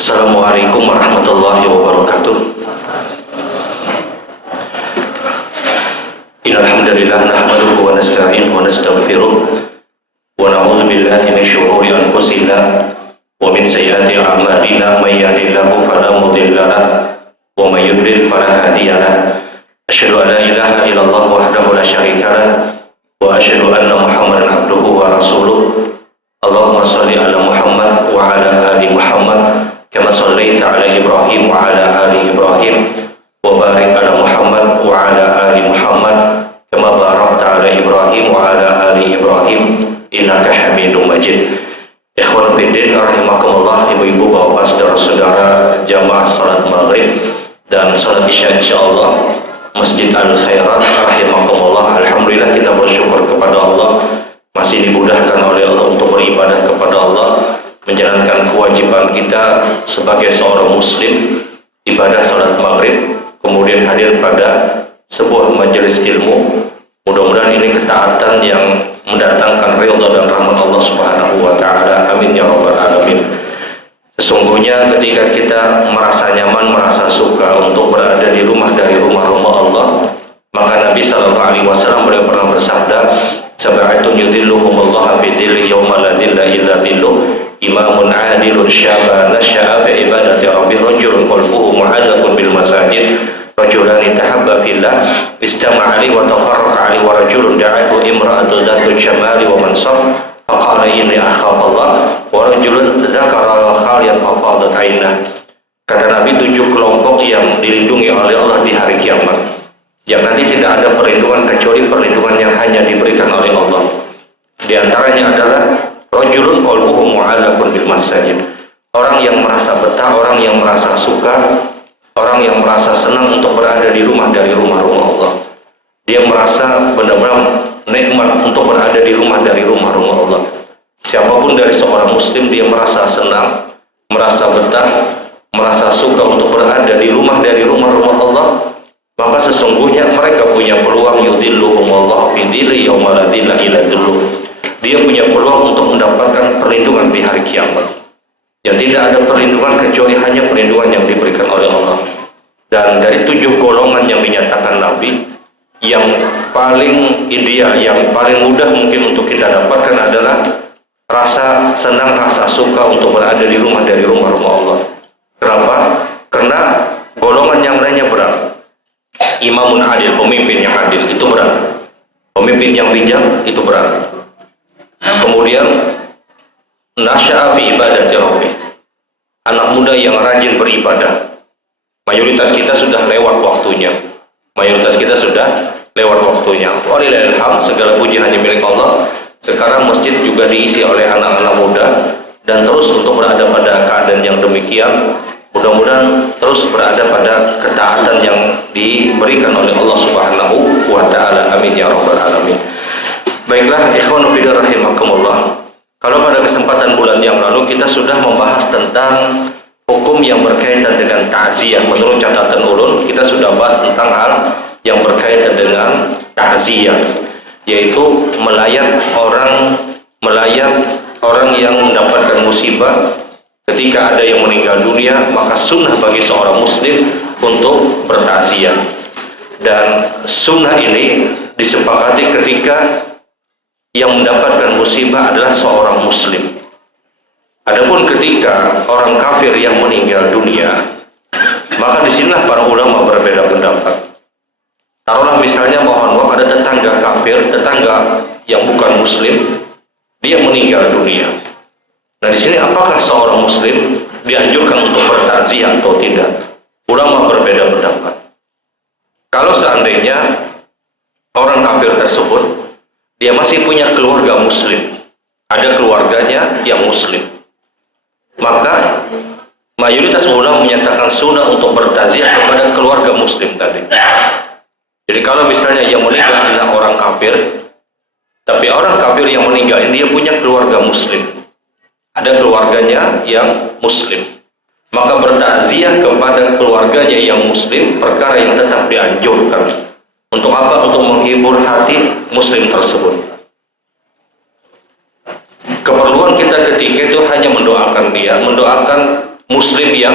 Assalamualaikum warahmatullahi wabarakatuh. Innal hamdalillah nahmaduhu wa nasta'inuhu wa nastaghfiruh wa na'udzu billahi min shururi anfusina wa min sayyiati a'malina may yahdihillahu fala mudilla lahu wa may yudlil fala hadiya lahu. Asyhadu an la ilaha illallah wahdahu la syarika lahu wa asyhadu anna Muhammadan abduhu wa rasuluh. Allahumma shalli ala Muhammad wa ala ali Muhammad kama shallaita ala Ibrahim wa ala ali Ibrahim wa barik ala Muhammad wa ala ali Muhammad kama barakta ala Ibrahim wa ala ali Ibrahim innaka Hamidum Majid. Ikhwan fillah rahimakumullah, ibu-ibu, bapak, saudara-saudara jamaah salat maghrib dan salat isya insyaallah Masjid Al-Khairat rahimakumullah. Alhamdulillah, kita bersyukur kepada Allah masih dimudahkan oleh Allah untuk beribadah kepada Allah, menjalankan kewajiban kita sebagai seorang muslim, ibadah salat maghrib, kemudian hadir pada sebuah majelis ilmu. Mudah-mudahan ini ketaatan yang mendatangkan ridha dan rahmat Allah Subhanahu wa taala. Amin ya rabbal alamin. Sesungguhnya ketika kita merasa nyaman, merasa suka untuk berada di rumah dari rumah-rumah Allah, maka Nabi sallallahu alaihi wasallam beliau pernah bersabda, sab'atun yudhilluhumullahu fi dhillihi yawma la dhilla illa dhilluh, imamun adilun syaba nasya'a fi ibadati rabbih, rajulun qalbuhu mu'allaqun bil masajid, rajulani tahabba fillah istama'a alaihi wa tafarraqa alaihi, wa rajulun da'atu imra'atu dhatu jamali wa mansab faqala inni akhafu Allah, wa rajulun dzakara khaliyan fafadat 'ainah. Kata Nabi, 7 kelompok yang dilindungi oleh Allah di hari kiamat, yang nanti tidak ada perlindungan kecuali perlindungan yang hanya diberikan oleh Allah. Di antaranya adalah rajulun qalbuhu mu'allaqun bil masajid, orang yang merasa betah, orang yang merasa suka, orang yang merasa senang untuk berada di rumah dari rumah-rumah Allah. Dia merasa benar-benar nikmat untuk berada di rumah dari rumah-rumah Allah. Siapapun dari seorang muslim, dia merasa senang, merasa betah, merasa suka untuk berada di rumah dari rumah-rumah Allah, maka sesungguhnya mereka punya peluang yudhilluhumullahu fi dhillihi yawma la dhilla illa dhilluh. Dia punya peluang untuk mendapatkan perlindungan di hari kiamat, yang tidak ada perlindungan kecuali hanya perlindungan yang diberikan oleh Allah. Dan dari 7 golongan yang dinyatakan Nabi, yang paling ideal, yang paling mudah mungkin untuk kita dapatkan adalah rasa senang, rasa suka untuk berada di rumah dari rumah-rumah Allah. Kenapa? Karena golongan yang lainnya berat. Imamun adil, pemimpin yang adil, itu berat. Pemimpin yang bijak, itu berat. Kemudian nasya'a fi ibadati rabbih, anak muda yang rajin beribadah. Mayoritas kita sudah lewat waktunya. Walillahil hamd, segala puji hanya milik Allah. Sekarang masjid juga diisi oleh anak-anak muda, dan terus untuk berada pada keadaan yang demikian, mudah-mudahan terus berada pada ketaatan yang diberikan oleh Allah Subhanahu wa taala. Amin ya rabbal alamin. Baiklah, ikhwan fillah rahimakumullah. Kalau pada kesempatan bulan yang lalu kita sudah membahas tentang hukum yang berkaitan dengan ta'ziyah. Menurut catatan ulun, kita sudah bahas tentang hal yang berkaitan dengan ta'ziyah, yaitu melayat orang yang mendapatkan musibah. Ketika ada yang meninggal dunia, maka sunnah bagi seorang muslim untuk bertakziah. Dan sunnah ini disepakati ketika yang mendapatkan musibah adalah seorang muslim. Adapun ketika orang kafir yang meninggal dunia, maka disinilah para ulama berbeda pendapat. Taruhlah misalnya, mohon maaf, ada tetangga kafir, tetangga yang bukan muslim, dia meninggal dunia. Nah, di sini apakah seorang muslim dianjurkan untuk bertakziah atau tidak? Ulama berbeda pendapat. Kalau seandainya orang kafir tersebut dia masih punya keluarga muslim, ada keluarganya yang muslim, maka mayoritas ulama menyatakan sunnah untuk bertakziah kepada keluarga muslim tadi. Jadi kalau misalnya yang meninggal adalah orang kafir, tapi orang kafir yang meninggal ini dia punya keluarga muslim, ada keluarganya yang muslim, maka bertakziah kepada keluarganya yang muslim perkara yang tetap dianjurkan. Untuk apa? Untuk menghibur hati muslim tersebut. Keperluan kita ketika itu hanya mendoakan dia, mendoakan muslim yang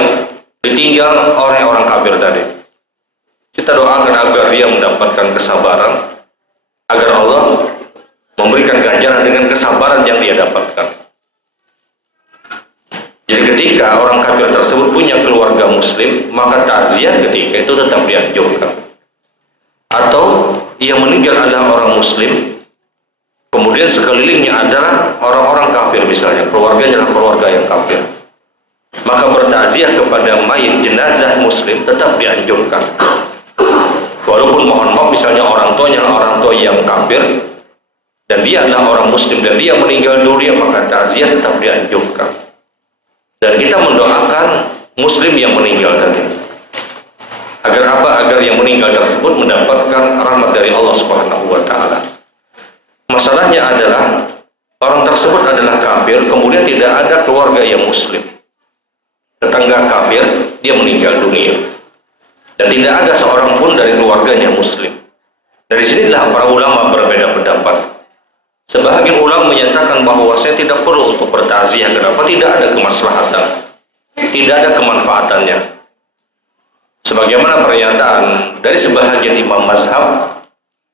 ditinggal oleh orang kafir tadi. Kita doakan agar dia mendapatkan kesabaran, agar Allah memberikan ganjaran dengan kesabaran yang dia dapatkan. Jadi ketika orang kafir tersebut punya keluarga muslim, maka takziah ketika itu tetap dianjurkan. Atau ia meninggal adalah orang muslim, kemudian sekelilingnya adalah orang-orang kafir, misalnya keluarganya adalah keluarga yang kafir, maka bertakziah kepada mayit jenazah muslim tetap dianjurkan. Walaupun mohon maaf misalnya orang tuanya orang tua yang kafir dan dia adalah orang muslim dan dia meninggal dunia, maka takziah tetap dianjurkan. Dan kita mendoakan muslim yang meninggal tadi. Agar apa? Agar yang meninggal tersebut mendapatkan rahmat dari Allah Subhanahu wa taala. Masalahnya adalah orang tersebut adalah kafir, kemudian tidak ada keluarga yang muslim. Tetangga kafir, dia meninggal dunia. Dan tidak ada seorang pun dari keluarganya muslim. Dari sinilah para ulama berbeda pendapat. Sebahagian ulama menyatakan bahwa saya tidak perlu untuk bertakziah. Kenapa? Tidak ada kemaslahatan, tidak ada kemanfaatannya. Sebagaimana pernyataan dari sebahagian imam mazhab,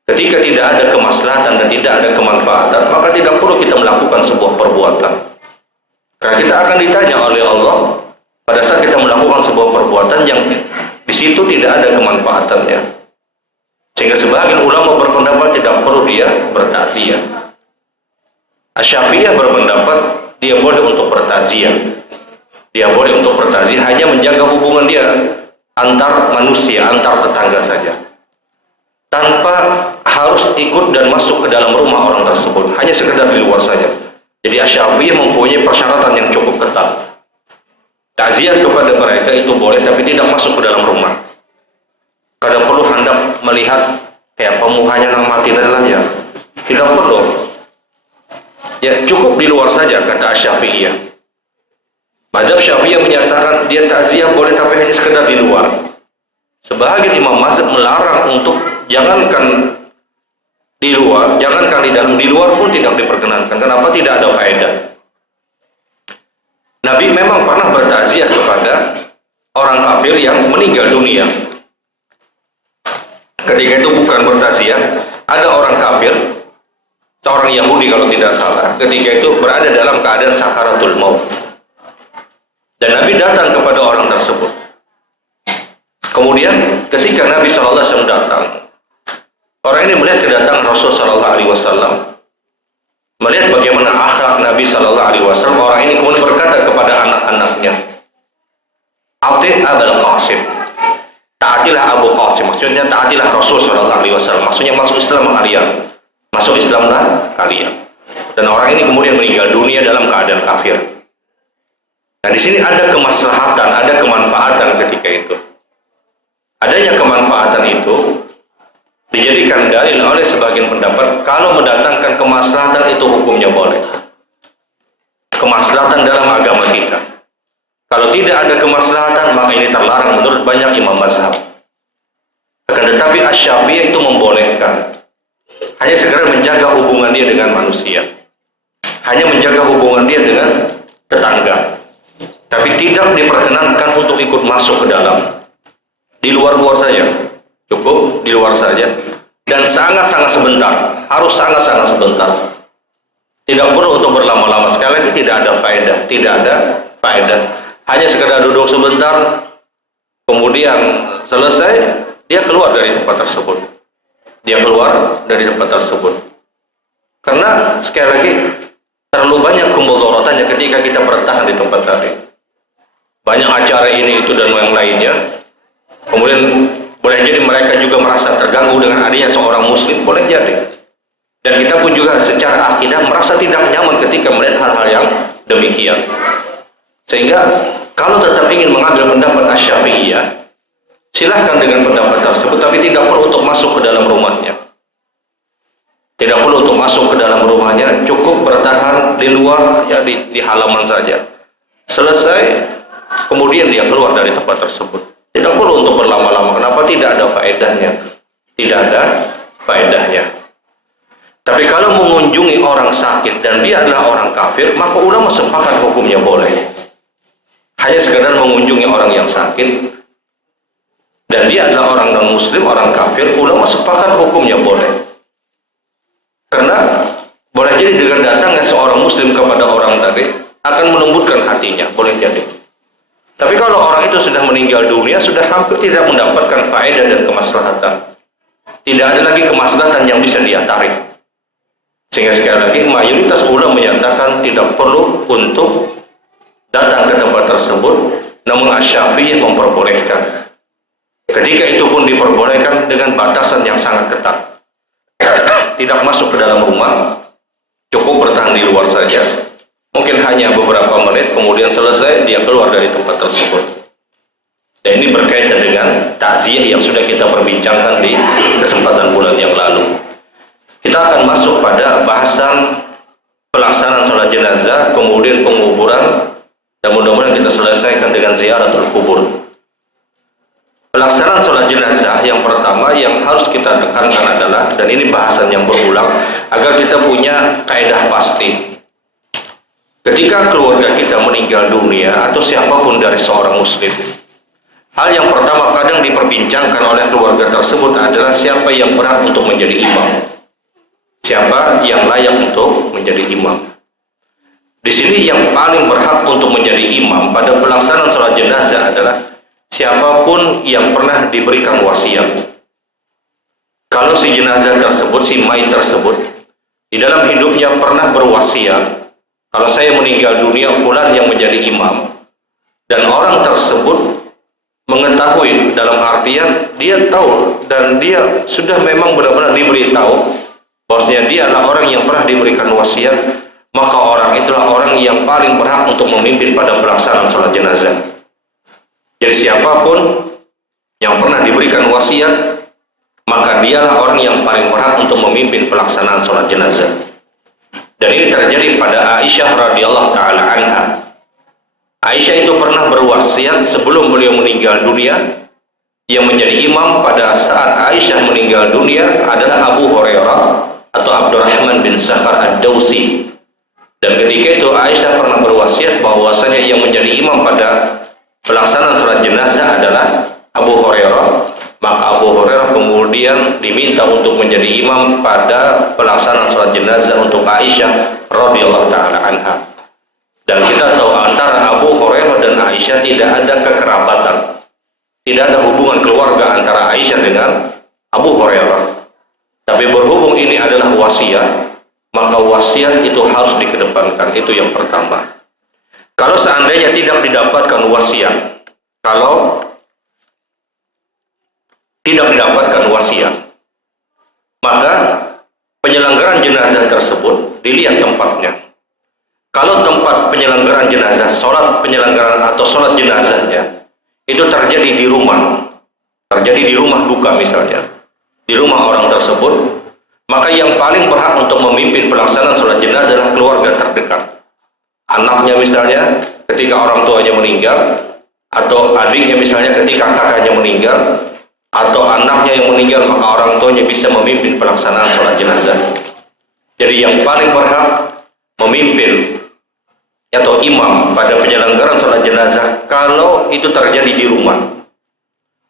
ketika tidak ada kemaslahatan dan tidak ada kemanfaatan, maka tidak perlu kita melakukan sebuah perbuatan. Karena kita akan ditanya oleh Allah pada saat kita melakukan sebuah perbuatan yang di situ tidak ada kemanfaatannya. Sehingga sebagian ulama berpendapat tidak perlu dia bertakziah. Asy-Syafi'iyah berpendapat dia boleh untuk bertakziah. Dia boleh untuk bertakziah, hanya menjaga hubungan dia antar manusia, antar tetangga saja, tanpa harus ikut dan masuk ke dalam rumah orang tersebut, hanya sekedar di luar saja. Jadi Asy-Syafi'iyah mempunyai persyaratan yang cukup ketat. Takziah kepada mereka itu boleh, tapi tidak masuk ke dalam rumah. Kadang perlu hendak melihat kayak pemuhanya yang mati tadi ya, tidak perlu. Ya cukup di luar saja, kata Asy-Syafi'iyah. Mazhab Syafi'iyah menyatakan dia takziah boleh, tapi hanya sekedar di luar. Sebahagian imam mazhab melarang untuk jangankan di luar, jangankan di dalam, di luar pun tidak diperkenankan. Kenapa? Tidak ada faedah. Nabi memang pernah bertakziah kepada orang kafir yang meninggal dunia. Ketika itu bukan bertakziah, ada orang kafir, seorang Yahudi kalau tidak salah, ketika itu berada dalam keadaan sakaratul maut. Dan Nabi datang kepada orang tersebut. Kemudian ketika Nabi SAW datang, orang ini melihat kedatangan Rasul SAW, melihat bagaimana akhlak Nabi SAW. Orang ini kemudian berkata kepada anak-anaknya, "Ati Abul Qasim." Taatilah Abu Qasim, maksudnya taatilah Rasul SAW. Maksudnya masuk Islam kalian. Masuk Islamlah kalian. Dan orang ini kemudian meninggal dunia dalam keadaan kafir. Nah di sini ada kemaslahatan, ada kemanfaatan ketika itu. Adanya kemanfaatan itu dijadikan dalil oleh sebagian pendapat kalau mendatangkan kemaslahatan itu hukumnya boleh. Kemaslahatan dalam agama kita. Kalau tidak ada kemaslahatan maka ini terlarang menurut banyak imam mazhab. Akan tetapi Asy-Syafi'iyah itu membolehkan. Hanya sekedar menjaga hubungan dia dengan manusia, hanya menjaga hubungan dia dengan tetangga, tapi tidak diperkenankan untuk ikut masuk ke dalam. Di luar-luar saja, cukup di luar saja, dan sangat-sangat sebentar, harus sangat-sangat sebentar. Tidak perlu untuk berlama-lama. Sekali lagi tidak ada faedah, tidak ada faedah. Hanya sekedar duduk sebentar, kemudian selesai, dia keluar dari tempat tersebut. Dia keluar dari tempat tersebut. Karena sekali lagi terlalu banyak kumulorotannya ketika kita bertahan di tempat tadi. Banyak acara ini itu dan yang lainnya. Kemudian boleh jadi mereka juga merasa terganggu dengan adanya seorang muslim, boleh jadi. Dan kita pun juga secara akidah merasa tidak nyaman ketika melihat hal-hal yang demikian. Sehingga kalau tetap ingin mengambil pendapat Asy-Syafi'iyah, silahkan dengan pendapat tersebut, tapi tidak perlu untuk masuk ke dalam rumahnya. Tidak perlu untuk masuk ke dalam rumahnya, cukup bertahan di luar, ya di halaman saja. Selesai, kemudian dia keluar dari tempat tersebut. Tidak perlu untuk berlama-lama. Kenapa? Tidak ada faedahnya. Tidak ada faedahnya. Tapi kalau mengunjungi orang sakit dan dia adalah orang kafir, maka ulama sepakat hukumnya boleh. hanya sekedar mengunjungi orang yang sakit, dan dia adalah orang non-muslim, orang kafir, ulama sepakat hukumnya boleh. Karena boleh jadi dengan datangnya seorang muslim kepada orang tadi akan melembutkan hatinya, boleh jadi. Tapi kalau orang itu sudah meninggal dunia, sudah hampir tidak mendapatkan faedah dan kemaslahatan. Tidak ada lagi kemaslahatan yang bisa dia tarik. Sehingga sekali lagi mayoritas ulama menyatakan tidak perlu untuk datang ke tempat tersebut, namun Asy-Syafi'iyah memperbolehkan. Ketika itu pun diperbolehkan dengan batasan yang sangat ketat. Tidak masuk ke dalam rumah, cukup bertahan di luar saja. Mungkin hanya beberapa menit, kemudian selesai, dia keluar dari tempat tersebut. Dan ini berkaitan dengan takziah yang sudah kita perbincangkan di kesempatan bulan yang lalu. Kita akan masuk pada bahasan pelaksanaan sholat jenazah, kemudian penguburan, dan mudah-mudahan kita selesaikan dengan ziaratul kubur. Pelaksanaan sholat jenazah yang pertama yang harus kita tekankan adalah, dan ini bahasan yang berulang, agar kita punya kaidah pasti. Ketika keluarga kita meninggal dunia atau siapapun dari seorang muslim, hal yang pertama kadang diperbincangkan oleh keluarga tersebut adalah siapa yang berhak untuk menjadi imam. Siapa yang layak untuk menjadi imam. Di sini yang paling berhak untuk menjadi imam pada pelaksanaan sholat jenazah adalah siapapun yang pernah diberikan wasiat. Kalau si jenazah tersebut, si mayit tersebut, di dalam hidupnya pernah berwasiat, kalau saya meninggal dunia, fulan yang menjadi imam, dan orang tersebut mengetahui, dalam artian dia tahu dan dia sudah memang benar-benar diberitahu bahwasanya dia adalah orang yang pernah diberikan wasiat, maka orang itulah orang yang paling berhak untuk memimpin pada pelaksanaan sholat jenazah. Jadi siapapun yang pernah diberikan wasiat, maka dialah orang yang paling berhak untuk memimpin pelaksanaan sholat jenazah. Dan ini terjadi pada Aisyah radhiyallahu taala anha. Aisyah itu pernah berwasiat sebelum beliau meninggal dunia. Yang menjadi imam pada saat Aisyah meninggal dunia adalah Abu Hurairah atau Abdurrahman bin Sakhar ad-Dawsi. Dan ketika itu Aisyah pernah berwasiat bahwasanya yang menjadi imam pada pelaksanaan sholat jenazah adalah Abu Hurairah. Maka Abu Hurairah kemudian diminta untuk menjadi imam pada pelaksanaan sholat jenazah untuk Aisyah radhiyallahu taala anha. Dan kita tahu antara Abu Hurairah dan Aisyah tidak ada kekerabatan, tidak ada hubungan keluarga antara Aisyah dengan Abu Hurairah. Tapi berhubung ini adalah wasiat, maka wasiat itu harus dikedepankan. Itu yang pertama. Kalau seandainya tidak didapatkan wasiat, kalau tidak didapatkan wasiat, maka penyelenggaraan jenazah tersebut dilihat tempatnya. Kalau tempat penyelenggaraan jenazah, sholat penyelenggaraan atau sholat jenazahnya itu terjadi di rumah, duka misalnya, di rumah orang tersebut, maka yang paling berhak untuk memimpin pelaksanaan sholat jenazah adalah keluarga terdekat. Anaknya misalnya ketika orang tuanya meninggal, atau adiknya misalnya ketika kakaknya meninggal, atau anaknya yang meninggal, maka orang tuanya bisa memimpin pelaksanaan sholat jenazah. Jadi yang paling berhak memimpin atau imam pada penyelenggaraan sholat jenazah kalau itu terjadi di rumah,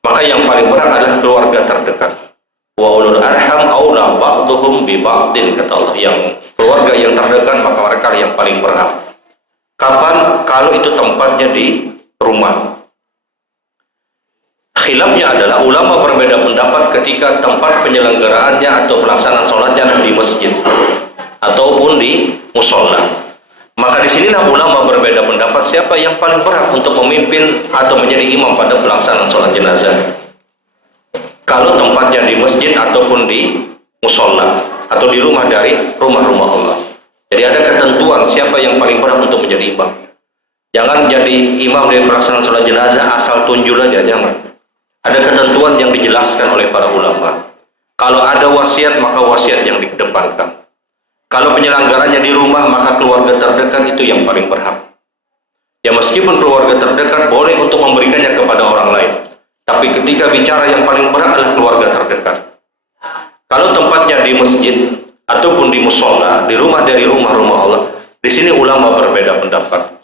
maka yang paling berhak adalah keluarga terdekat. Wa ulul arham aula ba'dhum bi ba'din, kata Allah. Yang keluarga yang terdekat maka mereka yang paling berhak. Kapan? Kalau itu tempatnya di rumah. Khilafnya adalah ulama berbeda pendapat ketika tempat penyelenggaraannya atau pelaksanaan sholatnya di masjid ataupun di musola. Maka di sinilah ulama berbeda pendapat siapa yang paling berhak untuk memimpin atau menjadi imam pada pelaksanaan sholat jenazah. Kalau tempatnya di masjid ataupun di musola atau di rumah dari rumah-rumah Allah. Jadi ada ketentuan siapa yang paling berhak untuk menjadi imam. Jangan jadi imam dari pelaksanaan sholat jenazah asal tunjul aja, jangan. Ada ketentuan yang dijelaskan oleh para ulama. Kalau ada wasiat, maka wasiat yang dikedepankan. Kalau penyelenggaranya di rumah, maka keluarga terdekat itu yang paling berhak. Ya meskipun keluarga terdekat boleh untuk memberikannya kepada orang lain, tapi ketika bicara yang paling berhak adalah keluarga terdekat. Kalau tempatnya di masjid ataupun di musola, di rumah dari rumah-rumah Allah, di sini ulama berbeda pendapat.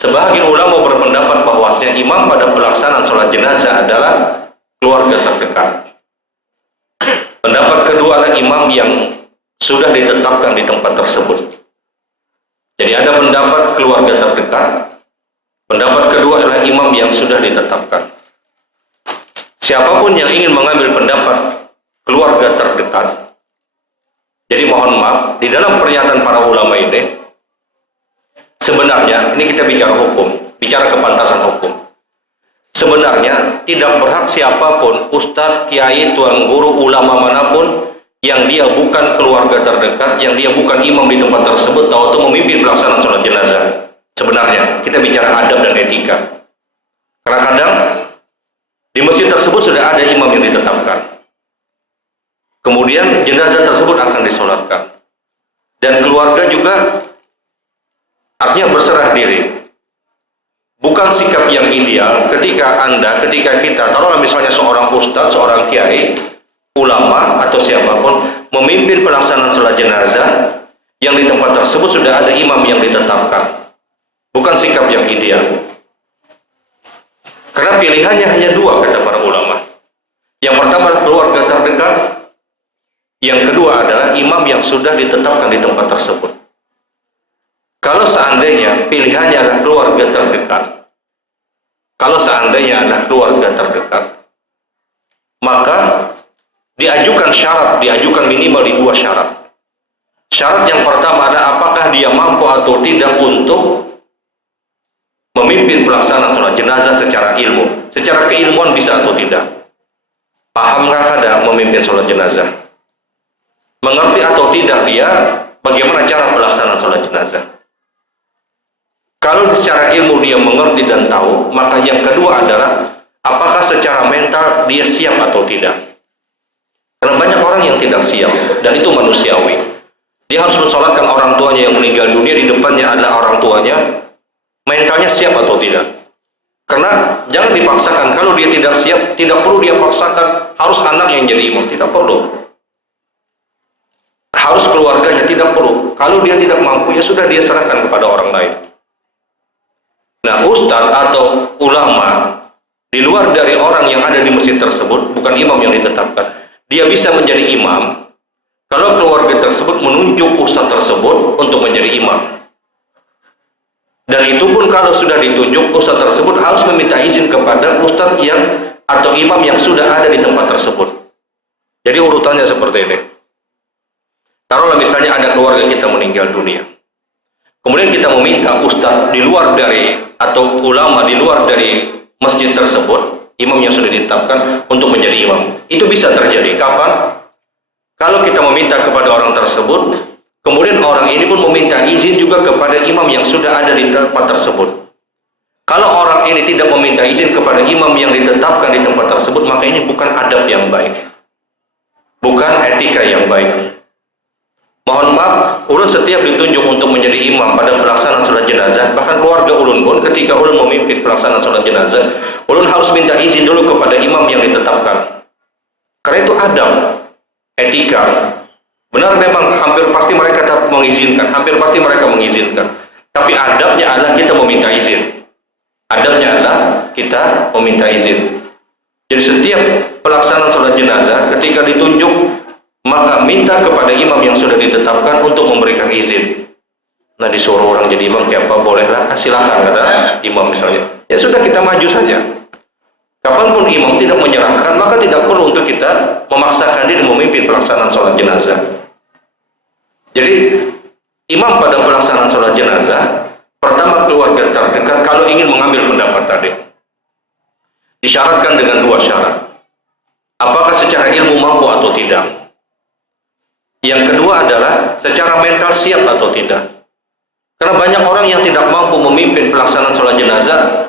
Sebagian ulama berpendapat pelaksanaan sholat jenazah adalah keluarga terdekat. Pendapat kedua adalah imam yang sudah ditetapkan di tempat tersebut. Jadi ada pendapat keluarga terdekat. Pendapat kedua adalah imam yang sudah ditetapkan. Siapapun yang ingin mengambil pendapat keluarga terdekat, jadi mohon maaf, di dalam pernyataan para ulama ini, sebenarnya, ini kita bicara hukum, bicara kepantasan hukum. Sebenarnya tidak berhak siapapun, ustadz, kiai, tuan guru, ulama manapun, yang dia bukan keluarga terdekat, yang dia bukan imam di tempat tersebut, tahu-tahu memimpin pelaksanaan sholat jenazah. Sebenarnya, kita bicara adab dan etika. Karena kadang, di masjid tersebut sudah ada imam yang ditetapkan. Kemudian jenazah tersebut akan disolatkan. Dan keluarga juga artinya berserah diri. Bukan sikap yang ideal ketika kita, taruhlah misalnya seorang ustadz, seorang kiai, ulama atau siapapun memimpin pelaksanaan sholat jenazah yang di tempat tersebut sudah ada imam yang ditetapkan. Bukan sikap yang ideal. Karena pilihannya hanya dua, kata para ulama. Yang pertama adalah keluarga terdekat, yang kedua adalah imam yang sudah ditetapkan di tempat tersebut. Kalau seandainya pilihannya adalah keluarga terdekat, maka diajukan minimal di dua syarat. Syarat yang pertama adalah apakah dia mampu atau tidak untuk memimpin pelaksanaan sholat jenazah secara ilmu, secara keilmuan bisa atau tidak. Pahamkah kadang memimpin sholat jenazah? Mengerti atau tidak dia bagaimana cara pelaksanaan sholat jenazah? Kalau secara ilmu dia mengerti dan tahu, maka yang kedua adalah apakah secara mental dia siap atau tidak? Karena banyak orang yang tidak siap, dan itu manusiawi. Dia harus mensolatkan orang tuanya yang meninggal dunia, di depannya adalah orang tuanya. Mentalnya siap atau tidak? Karena jangan dipaksakan. Kalau dia tidak siap, tidak perlu dia paksakan harus anak yang jadi imam, tidak perlu. Harus keluarganya, tidak perlu. Kalau dia tidak mampu, ya sudah dia serahkan kepada orang lain. Nah, ustadz atau ulama di luar dari orang yang ada di masjid tersebut, bukan imam yang ditetapkan, dia bisa menjadi imam kalau keluarga tersebut menunjuk ustadz tersebut untuk menjadi imam. Dan itu pun kalau sudah ditunjuk, ustadz tersebut harus meminta izin kepada ustadz yang atau imam yang sudah ada di tempat tersebut. Jadi urutannya seperti ini. Taruhlah misalnya ada keluarga kita meninggal dunia. Kemudian kita meminta ustadz di luar dari atau ulama di luar dari masjid tersebut, imam yang sudah ditetapkan untuk menjadi imam. Itu bisa terjadi kapan? Kalau kita meminta kepada orang tersebut, kemudian orang ini pun meminta izin juga kepada imam yang sudah ada di tempat tersebut. Kalau orang ini tidak meminta izin kepada imam yang ditetapkan di tempat tersebut, maka ini bukan adab yang baik, bukan etika yang baik. Mohon maaf, ulun setiap ditunjuk untuk menjadi imam pada pelaksanaan sholat jenazah, bahkan keluarga ulun pun ketika ulun memimpin pelaksanaan sholat jenazah, ulun harus minta izin dulu kepada imam yang ditetapkan. Karena itu adab, etika. Benar, memang hampir pasti mereka mengizinkan, Tapi adabnya adalah kita meminta izin. Jadi setiap pelaksanaan sholat jenazah ketika ditunjuk, maka minta kepada imam yang sudah ditetapkan untuk memberikan izin. Nah, disuruh orang jadi imam, kayak apa? Bolehlah, silakan, kata imam misalnya. Ya sudah, kita maju saja. Kapanpun imam tidak menyerahkan, maka tidak perlu untuk kita memaksakan diri memimpin pelaksanaan sholat jenazah. Jadi, imam pada pelaksanaan sholat jenazah, pertama keluarga terdekat kalau ingin mengambil pendapat tadi. Disyaratkan dengan dua syarat. Apakah secara ilmu mampu atau tidak? Yang kedua adalah secara mental siap atau tidak. Karena banyak orang yang tidak mampu memimpin pelaksanaan sholat jenazah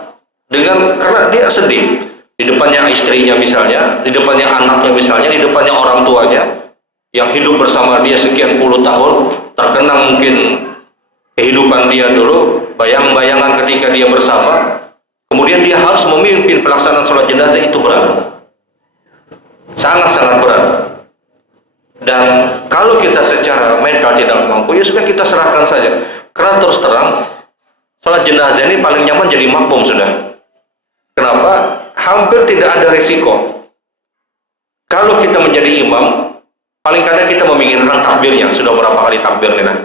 karena dia sedih. Di depannya istrinya misalnya, di depannya anaknya misalnya, di depannya orang tuanya yang hidup bersama dia sekian puluh tahun, terkenang mungkin kehidupan dia dulu, bayang-bayangan ketika dia bersama, kemudian dia harus memimpin pelaksanaan sholat jenazah, itu berat. Sangat-sangat berat. Dan kalau kita secara mental tidak mampu, ya sudah kita serahkan saja. Karena terus terang, sholat jenazah ini paling nyaman jadi makmum sudah. Kenapa? hampir tidak ada risiko. Kalau kita menjadi imam, paling kadang kita memikirkan takbirnya, sudah berapa kali takbir nih, nah.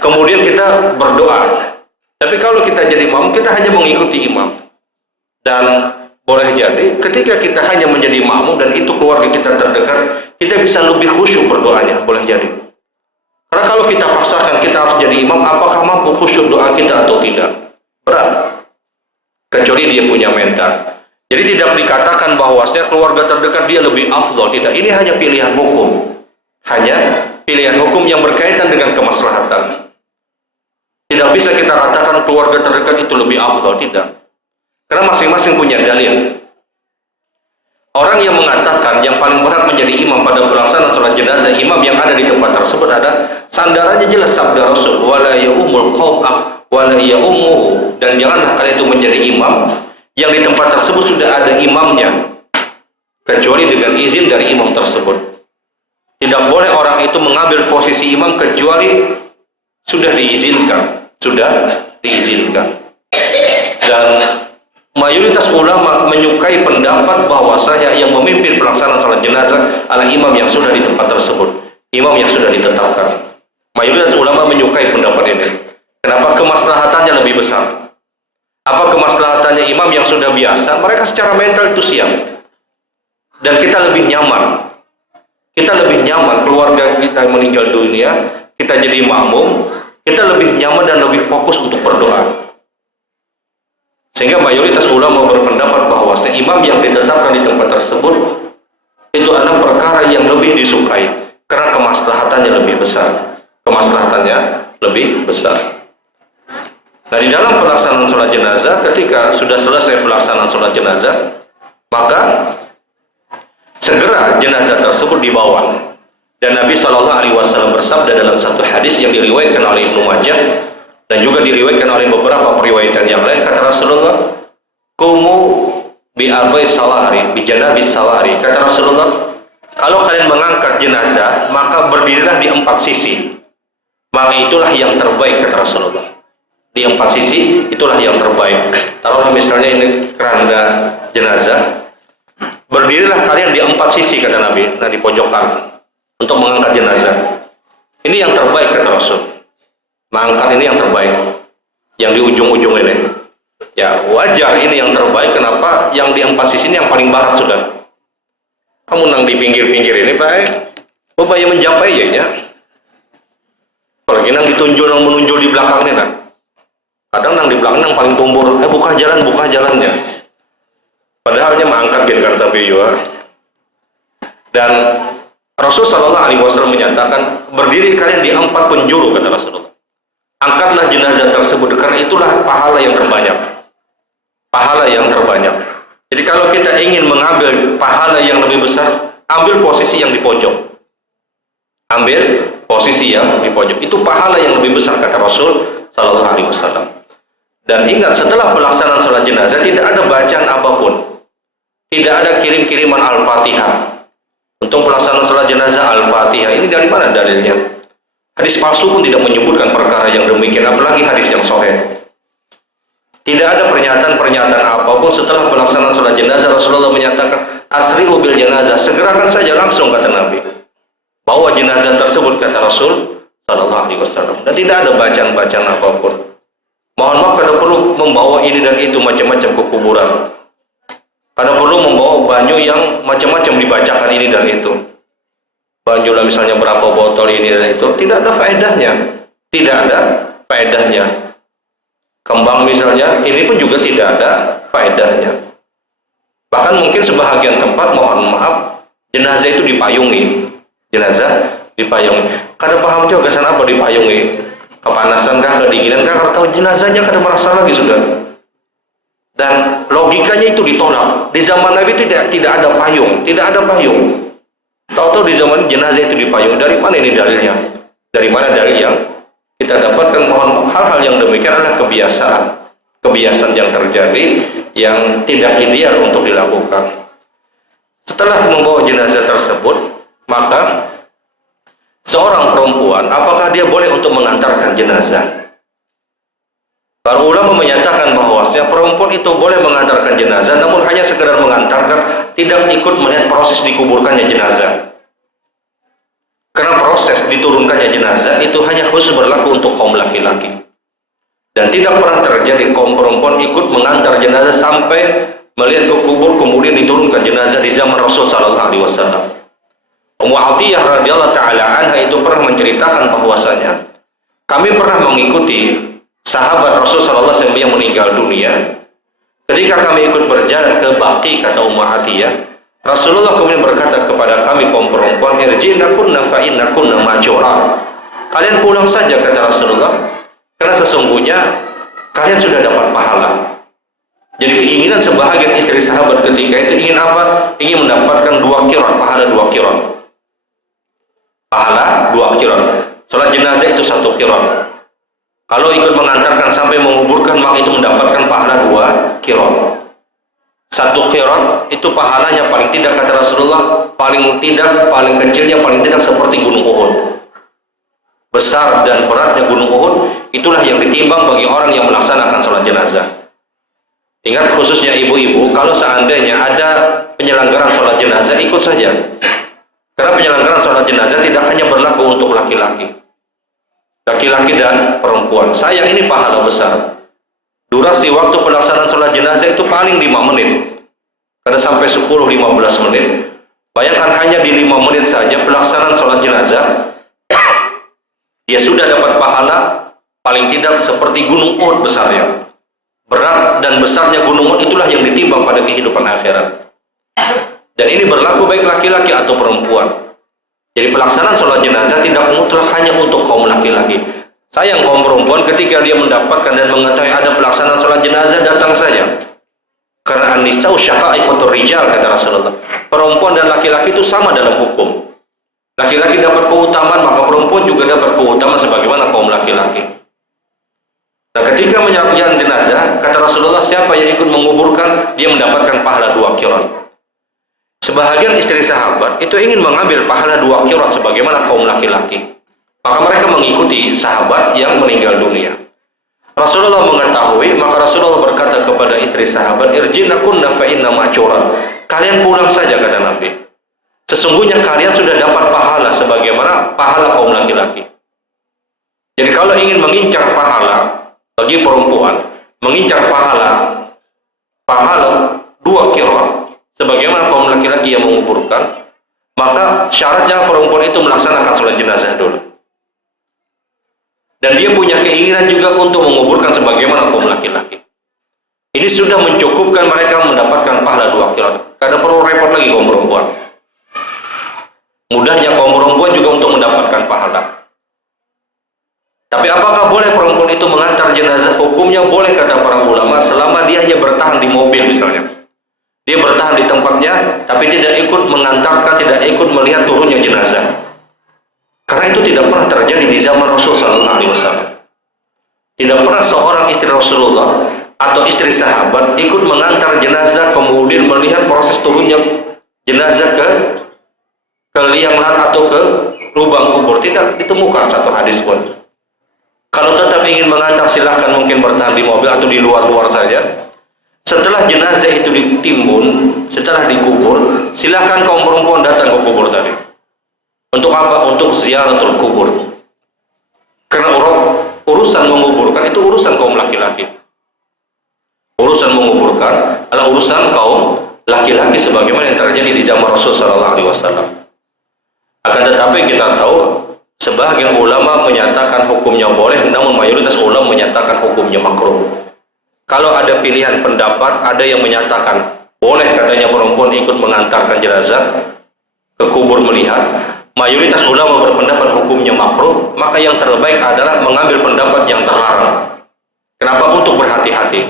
Kemudian kita berdoa. Tapi kalau kita jadi imam, kita hanya mengikuti imam. Dan boleh jadi ketika kita hanya menjadi makmum dan itu keluarga kita terdekat, kita bisa lebih khusyuk berdoanya, boleh jadi. Karena kalau kita paksakan kita harus jadi imam, apakah mampu khusyuk doa kita atau tidak? Berat. Kecuali dia punya mental. Jadi tidak dikatakan bahwasanya keluarga terdekat dia lebih afdal, tidak. Ini hanya pilihan hukum. Hanya pilihan hukum yang berkaitan dengan kemaslahatan. Tidak bisa kita katakan keluarga terdekat itu lebih afdal, tidak. Karena masing-masing punya dalil. Orang yang mengatakan yang paling berhak menjadi imam pada pelaksanaan salat jenazah, imam yang ada di tempat tersebut ada sandarannya jelas sabda Rasul, wala yaumul qaum wala yaumuhu, dan janganlah kalian itu menjadi imam yang di tempat tersebut sudah ada imamnya, kecuali dengan izin dari imam tersebut. Tidak boleh orang itu mengambil posisi imam kecuali sudah diizinkan, Dan mayoritas ulama menyukai pendapat bahwasanya yang memimpin pelaksanaan salat jenazah adalah imam yang sudah di tempat tersebut, imam yang sudah ditetapkan. Mayoritas ulama menyukai pendapat ini. Kenapa? Kemaslahatannya lebih besar. Apa kemaslahatannya? Imam yang sudah biasa, mereka secara mental itu siap. Dan kita lebih nyaman. Keluarga kita meninggal dunia, kita jadi makmum, kita lebih nyaman dan lebih fokus untuk berdoa. Sehingga mayoritas ulama berpendapat bahwa imam yang ditetapkan di tempat tersebut itu adalah perkara yang lebih disukai karena kemaslahatannya lebih besar. Nah, di dalam pelaksanaan sholat jenazah, ketika sudah selesai pelaksanaan sholat jenazah, maka segera jenazah tersebut dibawa. Dan Nabi SAW bersabda dalam satu hadis yang diriwayatkan oleh Ibnu Majah dan juga diriwayatkan oleh beberapa periwayatan yang lain, kata Rasulullah, "Qumu bi arba'i sawari, bi janabis sawari." Kata Rasulullah, kalau kalian mengangkat jenazah, maka berdirilah di 4 sisi. Maka itulah yang terbaik, kata Rasulullah. Di 4 sisi itulah yang terbaik. Taruhlah misalnya ini keranda jenazah, berdirilah kalian di 4 sisi, kata Nabi, nah di pojokan untuk mengangkat jenazah. Ini yang terbaik, kata Rasul. Mengangkat ini yang terbaik, yang di ujung-ujung ini. Ya wajar ini yang terbaik. Kenapa? Yang di 4 sisi ini yang paling barat sudah. Kamu nang di pinggir-pinggir ini baik, upaya mencapai ya. Apalagi nang ditunjul, nang menunjul di belakang ini, nah. Kadang nang di belakang yang paling tumbur, buka jalannya. Padahalnya mengangkat gen karta biwa. Dan Rasul Shallallahu Alaihi Wasallam menyatakan, berdiri kalian di 4 penjuru, kata Rasulullah. Angkatlah jenazah tersebut karena itulah pahala yang terbanyak. Jadi kalau kita ingin mengambil pahala yang lebih besar, ambil posisi yang di pojok. Itu pahala yang lebih besar, kata Rasul Shallallahu Alaihi Wasallam. Dan ingat, setelah pelaksanaan salat jenazah tidak ada bacaan apapun, tidak ada kirim-kiriman Al-Fatihah. Untuk pelaksanaan salat jenazah Al-Fatihah ini dari mana dalilnya? Hadis palsu pun tidak menyebutkan perkara yang demikian, apalagi hadis yang sahih. Tidak ada pernyataan apapun setelah pelaksanaan salat jenazah. Rasulullah menyatakan, asri'u bil jenazah, segerakan saja langsung, kata Nabi. Bawa jenazah tersebut, kata Rasul Sallallahu Alaihi Wasallam. Dan tidak ada bacaan-bacaan apapun. Mohon maaf, kada perlu membawa ini dan itu macam-macam ke kuburan. Kada perlu membawa banyu yang macam-macam dibacakan ini dan itu. Banyu lah misalnya berapa botol ini dan itu, tidak ada faedahnya. Kembang misalnya, ini pun juga tidak ada faedahnya. Bahkan mungkin sebahagian tempat, mohon maaf, jenazah itu dipayungi. Kada paham juga kesan apa dipayungi. Kepanasan kah, kedinginan kah, karena tahu jenazahnya kada merasa lagi sudah. Dan logikanya itu ditolak. Di zaman Nabi tidak ada payung, Tahu-tahu di zaman jenazah itu dipayung. Dari mana ini dalilnya? Dari mana dalil yang kita dapatkan? Mohon hal-hal yang demikian adalah kebiasaan yang terjadi yang tidak ideal untuk dilakukan. Setelah membawa jenazah tersebut, maka seorang perempuan, apakah dia boleh untuk mengantarkan jenazah? Para ulama menyatakan bahwasanya perempuan itu boleh mengantarkan jenazah, namun hanya sekedar mengantarkan, tidak ikut melihat proses dikuburkannya jenazah. Karena proses diturunkannya jenazah itu hanya khusus berlaku untuk kaum laki-laki. Dan tidak pernah terjadi kaum perempuan ikut mengantar jenazah sampai melihat ke kubur kemudian diturunkan jenazah di zaman Rasul sallallahu alaihi wasallam. Ummu Atiyah radhiyallahu taala anha itu pernah menceritakan bahwasanya kami pernah mengikuti sahabat Rasul sallallahu alaihi wasallam yang meninggal dunia. Ketika kami ikut berjalan ke Baqi, kata Ummu Atiyah, Rasulullah kemudian berkata kepada kami kaum perempuan, irji'na kunna fa inna kunna ma'jura. Kalian pulang saja, kata Rasulullah, karena sesungguhnya kalian sudah dapat pahala. Jadi keinginan sebahagian istri sahabat ketika itu ingin apa? Ingin mendapatkan 2 qirat, pahala 2 qirat. Pahala 2 qirat. Salat jenazah itu 1 qirat. Kalau ikut mengantarkan sampai menguburkan, maka itu mendapatkan pahala 2 qirat. 1 qirat itu pahalanya paling tidak, kata Rasulullah, paling kecilnya paling tidak seperti gunung Uhud. Besar dan beratnya gunung Uhud itulah yang ditimbang bagi orang yang melaksanakan sholat jenazah. Ingat, khususnya ibu-ibu, kalau seandainya ada penyelenggaraan sholat jenazah, ikut saja. Karena penyelenggaraan sholat jenazah tidak hanya berlaku untuk laki-laki dan perempuan. Sayang, ini pahala besar. Durasi waktu pelaksanaan sholat jenazah itu paling 5 menit. Karena sampai 10-15 menit. Bayangkan hanya di 5 menit saja pelaksanaan sholat jenazah, dia sudah dapat pahala paling tidak seperti gunung Uhud besarnya. Berat dan besarnya gunung Uhud itulah yang ditimbang pada kehidupan akhirat. Dan ini berlaku baik laki-laki atau perempuan. Jadi pelaksanaan sholat jenazah tidak mutlak hanya untuk kaum laki-laki. Sayang, kaum perempuan ketika dia mendapatkan dan mengetahui ada pelaksanaan sholat jenazah, datang saja. Karena an-nisa'u syaqa'iqatur rijal, kata Rasulullah. Perempuan dan laki-laki itu sama dalam hukum. Laki-laki dapat keutamaan, maka perempuan juga dapat keutamaan sebagaimana kaum laki-laki. Nah, ketika menyampaikan jenazah, kata Rasulullah, siapa yang ikut menguburkan, dia mendapatkan pahala 2 qirat. Sebahagian istri sahabat itu ingin mengambil pahala 2 qirat sebagaimana kaum laki-laki. Maka mereka mengikuti sahabat yang meninggal dunia. Rasulullah mengetahui, maka Rasulullah berkata kepada istri sahabat, irji'na kunna fa inna ma'jura. Kalian pulang saja, kata Nabi. Sesungguhnya kalian sudah dapat pahala sebagaimana pahala kaum laki-laki. Jadi kalau ingin mengincar pahala bagi perempuan, mengincar pahala 2 qirat sebagaimana kaum laki-laki yang menguburkan, maka syaratnya perempuan itu melaksanakan sholat jenazah dulu. Dan dia punya keinginan juga untuk menguburkan sebagaimana kaum laki-laki. Ini sudah mencukupkan mereka mendapatkan pahala 2 qirat. Kada perlu repot lagi kaum perempuan. Mudahnya kaum perempuan juga untuk mendapatkan pahala. Tapi apakah boleh perempuan itu mengantar jenazah? Hukumnya boleh, kata para ulama, selama dia hanya bertahan di mobil misalnya. Dia bertahan di tempatnya, tapi tidak ikut mengantarkan, tidak ikut melihat turunnya jenazah. Karena itu tidak pernah terjadi di zaman Rasul sallallahu alaihi wasallam. Tidak pernah seorang istri Rasulullah atau istri sahabat ikut mengantar jenazah kemudian melihat proses turunnya jenazah ke liang lahat atau ke lubang kubur. Tidak ditemukan satu hadis pun. Kalau tetap ingin mengantar, silahkan mungkin bertahan di mobil atau di luar-luar saja. Setelah jenazah itu ditimbun, setelah dikubur, silahkan kaum perempuan datang ke kubur tadi. Untuk apa? Untuk ziaratul kubur. Karena urusan menguburkan itu urusan kaum laki-laki. Urusan menguburkan adalah urusan kaum laki-laki sebagaimana yang terjadi di zaman Rasul sallallahu alaihi wasallam. Akan tetapi kita tahu sebagian ulama menyatakan hukumnya boleh, namun mayoritas ulama menyatakan hukumnya makruh. Kalau ada pilihan pendapat, ada yang menyatakan boleh, katanya perempuan ikut mengantarkan jenazah ke kubur melihat. Mayoritas ulama berpendapat hukumnya makruh, maka yang terbaik adalah mengambil pendapat yang terlarang. Kenapa? Untuk berhati-hati,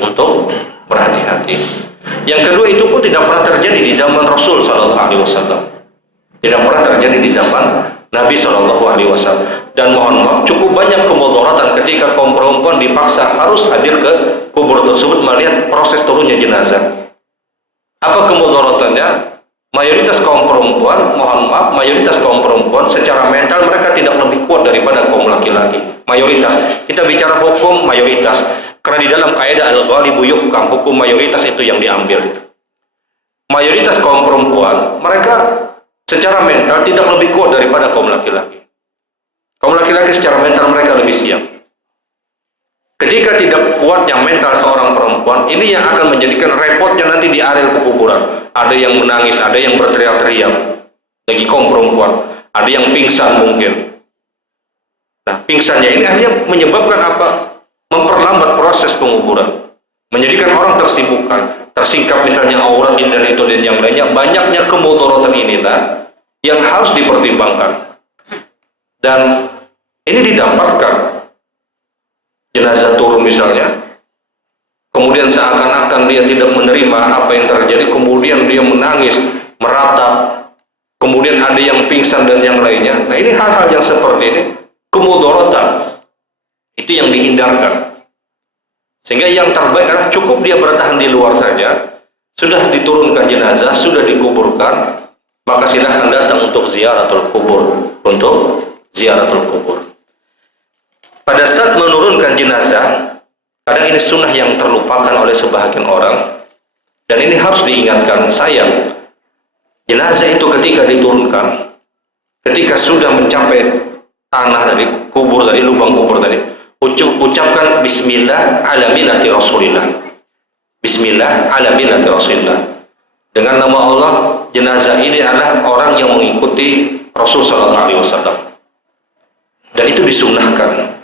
Yang kedua, itu pun tidak pernah terjadi di zaman Rasul sallallahu alaihi wasallam. Tidak pernah terjadi di zaman Nabi sallallahu alaihi wasallam. Dan mohon maaf, cukup banyak kemudaratan ketika kaum perempuan dipaksa harus hadir ke kubur tersebut melihat proses turunnya jenazah. Apa kemudaratannya? Mayoritas kaum perempuan, mohon maaf, mayoritas kaum perempuan secara mental mereka tidak lebih kuat daripada kaum laki-laki. Mayoritas. Kita bicara hukum mayoritas. Karena di dalam kaidah al-ghalibu yuhkam, hukum mayoritas itu yang diambil. Mayoritas kaum perempuan, mereka secara mental tidak lebih kuat daripada kaum laki-laki. Kaum laki-laki secara mental mereka lebih siap. Ketika tidak kuatnya mental seorang perempuan, ini yang akan menjadikan repotnya nanti di area pekuburan. Ada yang menangis, ada yang berteriak-teriak. Bagi kaum perempuan, ada yang pingsan mungkin. Nah, pingsannya ini akhirnya menyebabkan apa? Memperlambat proses penguburan. Menjadikan orang tersibukkan, tersingkap misalnya aurat ini dan itu dan yang lainnya. Banyaknya kemudaratan inilah yang harus dipertimbangkan. Dan ini didapatkan jenazah turun misalnya, kemudian seakan-akan dia tidak menerima apa yang terjadi, kemudian dia menangis, meratap, kemudian ada yang pingsan dan yang lainnya. Nah, ini hal-hal yang seperti ini, kemudaratan, itu yang dihindarkan. Sehingga yang terbaik adalah cukup dia bertahan di luar saja. Sudah diturunkan jenazah, sudah dikuburkan, maka silahkan datang untuk ziaratul kubur. Untuk ziaratul kubur. Pada saat menurunkan jenazah, kadang ini sunnah yang terlupakan oleh sebahagian orang. Dan ini harus diingatkan, sayang. Jenazah itu ketika diturunkan, ketika sudah mencapai tanah tadi, kubur tadi, lubang kubur tadi, ucapkan Bismillah ala millati Rasulillah. Bismillah ala millati Rasulillah. Dengan nama Allah, jenazah ini adalah orang yang mengikuti Rasul sallallahu alaihi wasallam. Dan itu disunnahkan.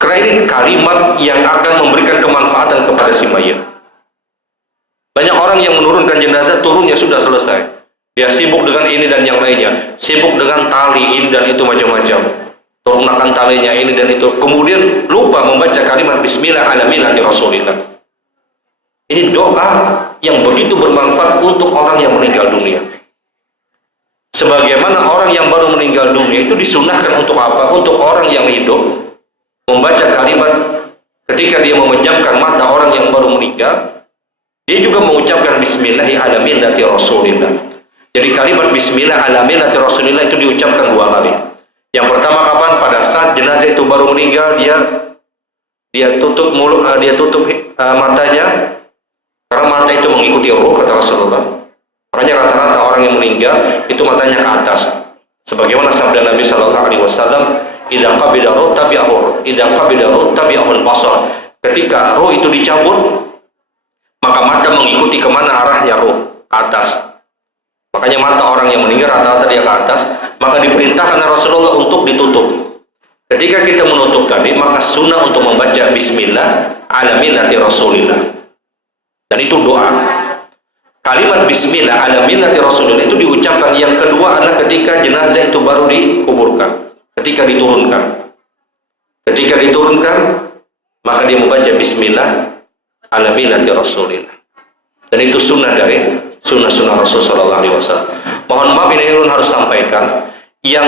Karena ini kalimat yang akan memberikan kemanfaatan kepada si mayit. Banyak orang yang menurunkan jenazah, turunnya sudah selesai. Dia sibuk dengan ini dan yang lainnya, sibuk dengan tali ini dan itu macam-macam, turunakan talinya ini dan itu, kemudian lupa membaca kalimat Bismillah ala millati Rasulillah. Ini doa yang begitu bermanfaat untuk orang yang meninggal dunia. Sebagaimana orang yang baru meninggal dunia itu disunahkan untuk apa? Untuk orang yang hidup membaca kalimat ketika dia memejamkan mata orang yang baru meninggal, dia juga mengucapkan Bismillah ala millati Rasulillah. Jadi kalimat Bismillah ala millati Rasulillah itu diucapkan 2 kali. Yang pertama kapan? Pada saat jenazah itu baru meninggal, dia tutup mulut, dia tutup matanya, karena mata itu mengikuti ruh, kata Rasulullah. Makanya rata-rata orang yang meninggal itu matanya ke atas. Sebagaimana sabda Nabi Shallallahu Alaihi Wasallam, "Idza qabida ruh tabi'ahu, idza qabida ruh tabi'ahul basar." Ketika ruh itu dicabut, maka mata mengikuti kemana arahnya ruh, ke atas. Makanya mata orang yang meninggal rata-rata dia ke atas, maka diperintahkan Rasulullah untuk ditutup. Ketika kita menutup tadi, maka sunnah untuk membaca Bismillah ala millati Rasulillah. Dan itu doa. Kalimat Bismillah ala millati Rasulillah itu diucapkan. Yang kedua adalah ketika jenazah itu baru dikuburkan, ketika diturunkan. Ketika diturunkan, maka dia membaca Bismillah ala millati Rasulillah. Dan itu sunnah dari sunnah-sunnah Rasul sallallahu alaihi wasallam. Mohon maaf, ini yang harus sampaikan, yang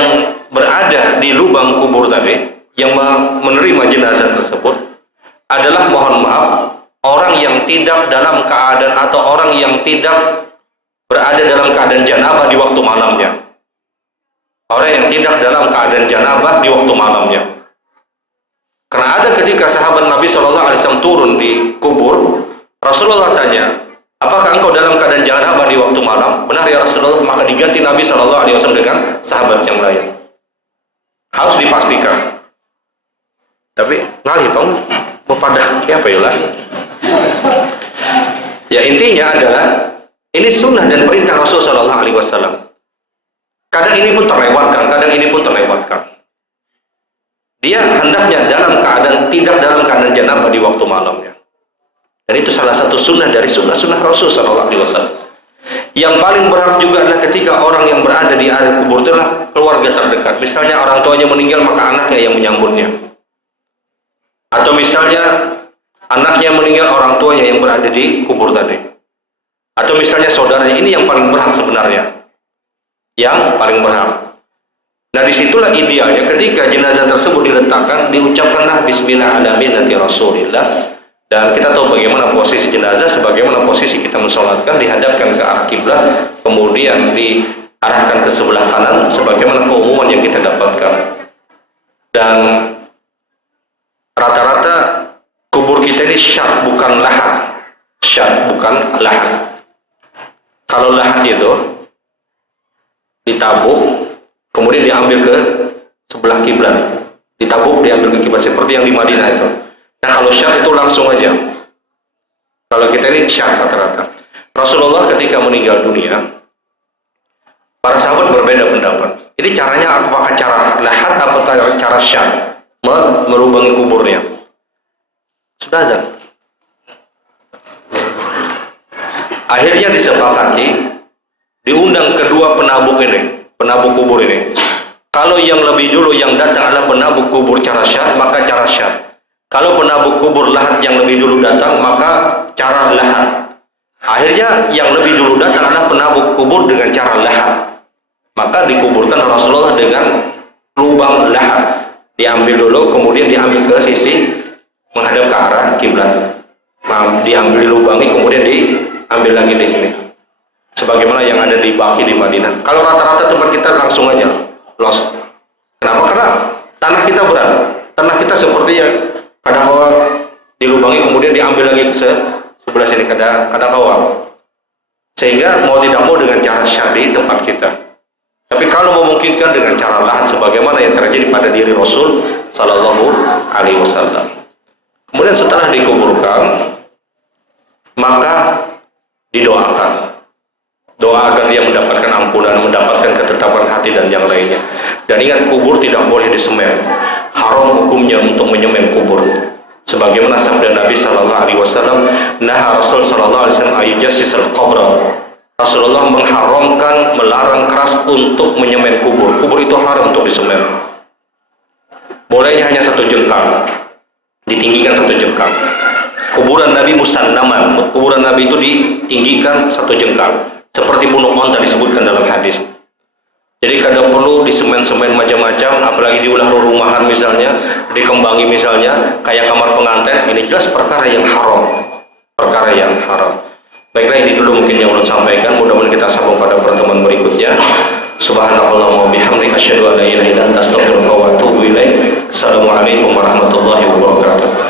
berada di lubang kubur tadi, yang menerima jenazah tersebut adalah, mohon maaf, orang yang tidak dalam keadaan atau orang yang tidak berada dalam keadaan janabah di waktu malamnya. Orang yang tidak dalam keadaan janabah di waktu malamnya. Karena ada ketika sahabat Nabi SAW turun di kubur, Rasulullah tanya, apakah engkau dalam keadaan janabah di waktu malam? Benar ya Rasulullah. Maka diganti Nabi SAW dengan sahabat yang lain. Harus dipastikan. Tapi ngalih bang, pada apa ya lah? Ya intinya adalah ini sunnah dan perintah Rasul sallallahu alaihi wasallam. Kadang ini pun terlewatkan, kadang ini pun terlewatkan. Dia hendaknya tidak dalam keadaan janabah di waktu malamnya. Dan itu salah satu sunnah dari sunnah-sunnah Rasul sallallahu alaihi wasallam. Yang paling berhak juga adalah ketika orang yang berada di area kubur itu adalah keluarga terdekat. Misalnya orang tuanya meninggal, maka anaknya yang menyambutnya. Atau misalnya anaknya meninggal, orang tuanya yang berada di kubur tadi. Atau misalnya saudaranya, ini yang paling berhak sebenarnya. Yang paling berhak. Nah disitulah idealnya ketika jenazah tersebut diletakkan, diucapkanlah Bismillah ala millati Rasulillah. Dan kita tahu bagaimana posisi jenazah, sebagaimana posisi kita mensolatkan, dihadapkan ke arah kiblat, kemudian diarahkan ke sebelah kanan, sebagaimana keumuman yang kita dapatkan. Dan rata-rata kubur kita ini ini syad bukan lahat. Syad bukan lahat. Kalau lahat itu ditabuk kemudian diambil ke sebelah kiblat, ditabuk diambil ke kiblat seperti yang di Madinah itu. Nah kalau syad itu langsung aja. Kalau kita ini syad rata-rata. Rasulullah ketika meninggal dunia, para sahabat berbeda pendapat. Ini caranya apakah cara lahat atau cara syad melubangi kuburnya? Sudah azan. Akhirnya disepakati, diundang kedua penabuk ini, penabuk kubur ini. Kalau yang lebih dulu yang datang adalah penabuk kubur cara syad, maka cara syad. Kalau penabuk kubur lahat yang lebih dulu datang, maka cara lahat. Akhirnya yang lebih dulu datang adalah penabuk kubur dengan cara lahat. Maka dikuburkan Rasulullah dengan lubang lahat. Diambil dulu, kemudian diambil ke sisi menghadap ke arah kiblat. Diambil lubangi, kemudian diambil lagi di sini. Sebagaimana yang ada di Baqi di Madinah. Kalau rata-rata tempat kita langsung aja los. Kenapa? Karena tanah kita berat. Tanah kita seperti yang kadang-kala dilubangi kemudian diambil lagi ke sebelah sini kadang-kala. Sehingga mau tidak mau dengan cara syad di tempat kita. Tapi kalau memungkinkan dengan cara lahat sebagaimana yang terjadi pada diri Rasul Sallallahu Alaihi Wasallam. Kemudian setelah dikuburkan, maka didoakan. Doa agar dia mendapatkan ampunan, mendapatkan ketetapan hati dan yang lainnya. Dan ingat, kubur tidak boleh disemen. Haram hukumnya untuk menyemen kubur. Sebagaimana sabda Nabi Sallallahu Alaihi Wasallam, nah Rasul Sallallahu Alaihi Wasallam ayyujasisal qabra. Rasulullah mengharamkan, melarang keras untuk menyemen kubur. Kubur itu haram untuk disemen. Bolehnya hanya 1 jengkal, ditinggikan 1 jengkal. Kuburan Nabi musannaman, kuburan Nabi itu ditinggikan 1 jengkal. Seperti bunuh onta disebutkan dalam hadis. Jadi kadang perlu disemen-semen macam-macam, apalagi diulah rumahan misalnya, dikembangi misalnya, kayak kamar pengantin. Ini jelas perkara yang haram, perkara yang haram. Baiklah, ini dulu mungkin yang ulun sampaikan. Mudah-mudahan kita sambung pada pertemuan berikutnya. Subhanakallahumma wa bihamdika asyhadu an la ilaha illa anta astaghfiruka wa atubu ilaik. Assalamualaikum warahmatullahi wabarakatuh.